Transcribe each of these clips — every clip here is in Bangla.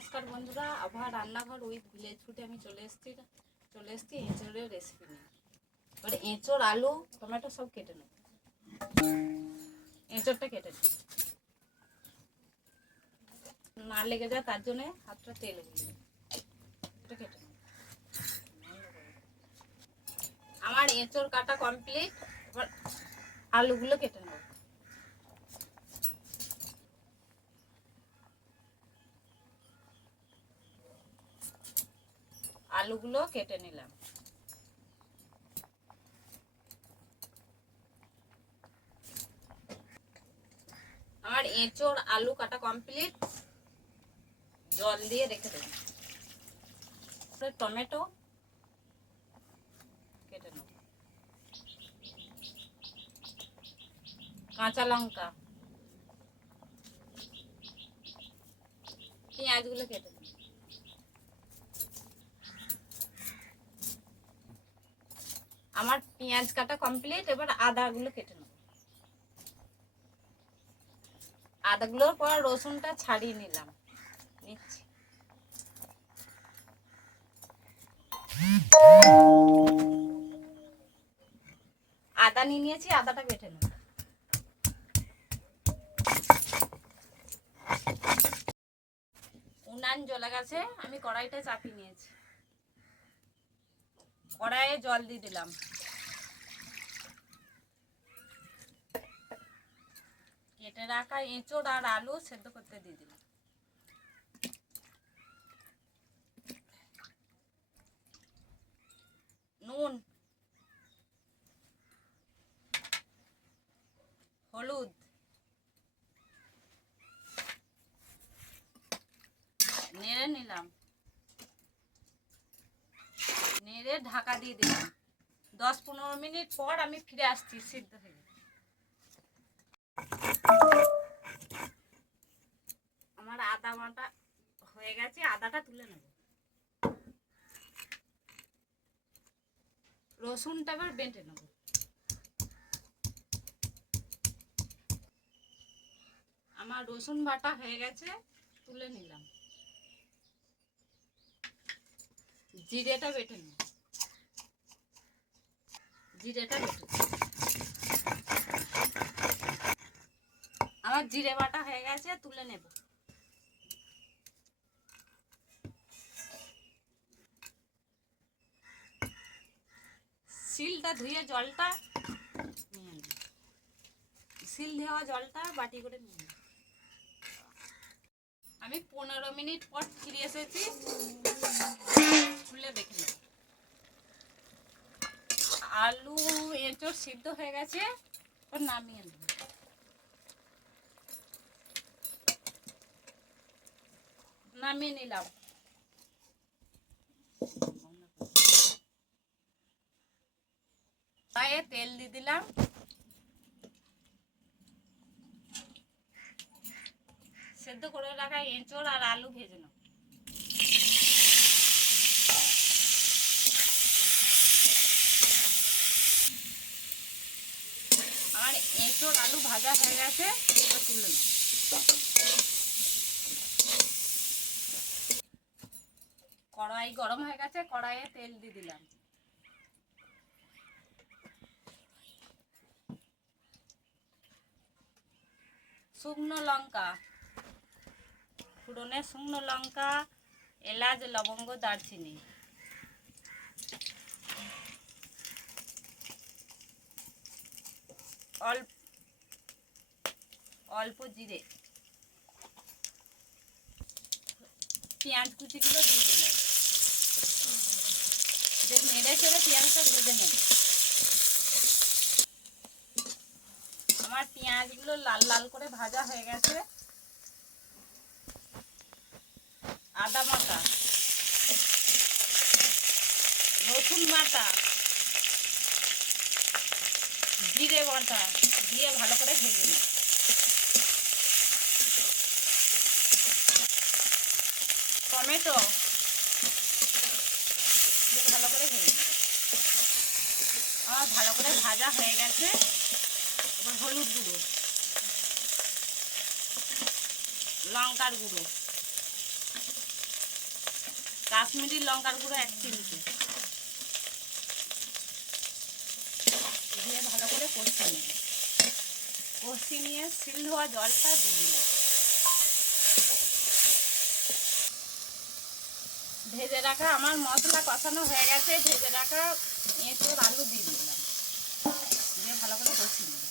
নমস্কার বন্ধুরা আবার রান্নাঘর উইথ ভিলেজ ফুটে আমি চলে এসেছি চলে এসেছি এঁচড়ের রেসিপি নিয়ে। এবারে এঁচড়, আলু, টমেটো সব কেটে নেব। এঁচড়টা কেটে নেব। না লেগে যায় তার জন্য হাতটা তেল বুঝিয়ে এটা কেটে নেব। আমার এঁচড় কাটা কমপ্লিট এবার আলুগুলো কেটে নেব। আলুগুলো কেটে নিলাম। আমার এঁচড় আলু কাটা কমপ্লিট। জল দিয়ে রেখে দেব। টমেটো কেটে নেব। কাঁচা লঙ্কা। পেঁয়াজগুলো কেটে নেব আমার পেঁয়াজ কাটা কমপ্লিট এবার আদাগুলো কেটে নেব। আদাগুলোর পর রসুনটা ছাড়িয়ে নিলাম। নিচ্ছি। আদা নিয়ে নিয়েছি, আদাটা কেটে নেব। উনান জ্বলে গেছে, আমি কড়াইটা চাপিয়ে নিয়েছি। কড়াইয়ে জল দিয়ে দিলাম। কেটে রাখা এঁচড় আর আলু সেদ্ধ করতে দিয়ে দিলাম। নুন, হলুদ, নেড়ে নিলাম। নেড়ে ঢাকা দিয়ে দিলাম। দশ পনেরো মিনিট পর আমি ফিরে আসছি, সিদ্ধ হয়ে আমার আদা বাটা হয়ে গেছে, আদাটা তুলে নেব। রসুনটা এবার বেটে নেব। আমার রসুন বাটা হয়ে গেছে, তুলে নিলাম। জিরেটা বেটে নেব। জিরেটা বেটে নেব। আমার জিরে বাটা হয়ে গেছে, তুলে নেব। শিলটা ধুয়ে জলটা নিয়ে শিল দেওয়া জলটা বাটি করে নিয়ে আমি পনেরো মিনিট পর ফিরে এসেছি। খুলে দেখে আলু, এঁচড় সিদ্ধ হয়ে গেছে ওর নামিয়ে নেব। নামিয়ে নিলাম। পায়ে তেল দিয়ে দিলাম। সেদ্ধ করে রাখা এঁচড় আর আলু ভেজে নেব আমার এঁচড় আলু ভাজা হয়ে গেছে তুলে নেব কড়াই গরম হয়ে গেছে, কড়াইয়ে তেল দিয়ে দিলাম। শুকনো লঙ্কা, ফুটনে শুকনো লঙ্কা, এলাচ, লবঙ্গ, দারচিনি। অল্প অল্প জিরে। পেঁয়াজ কুচিগুলো দিয়ে দিলাম। নেড়ে চেড়ে পেঁয়াজটা ভেজে নেব আমার পেঁয়াজগুলো লাল লাল করে ভাজা হয়ে গেছে। আদা বাটা, রসুন বাটা, জিরে বাটা দিয়ে ভালো করে ভেজে নেব টমেটো করে ভেজে নেব। আমার ভালো করে ভাজা হয়ে গেছে। এবার হলুদ গুঁড়ো, লঙ্কার গুঁড়ো, কাশ্মীরি লঙ্কার গুঁড়ো এক চিমটে দিয়ে ভালো করে কষতে নেবে। কষি নিয়ে সিল ধোয়া জলটা দিয়ে দিলাম। ভেজে রাখা আমার মশলা কষানো হয়ে গেছে। ভেজে রাখা এঁচোর আলু দিয়ে দিলাম। দিয়ে ভালো করে কষি নেবে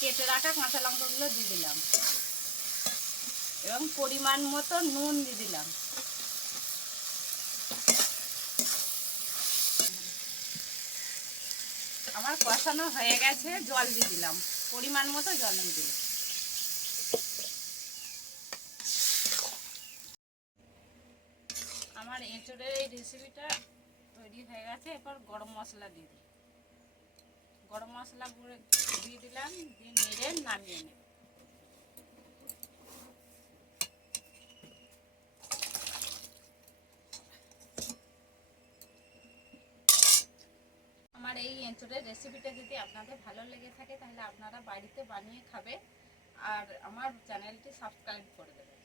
কেটে রাখা কাঁচা লঙ্কাগুলো দিয়ে দিলাম। এবং পরিমাণ মতো নুন দিয়ে দিলাম। আমার কষানো হয়ে গেছে, জল দিয়ে দিলাম। পরিমাণ মতো জল দিয়ে দিলাম আমার এঁচড়ের এই রেসিপিটা তৈরি হয়ে গেছে। এরপর গরম মশলা দিয়ে দিই। গরম মশলা গুঁড়ো দিয়ে দিলাম, দিয়ে নেড়ে নামিয়ে নেব। আমার এই এঁচড়ের রেসিপিটা যদি আপনাদের ভালো লেগে থাকে, তাহলে আপনারা বাড়িতে বানিয়ে খাবে আর আমার চ্যানেলটি সাবস্ক্রাইব করে দেবেন।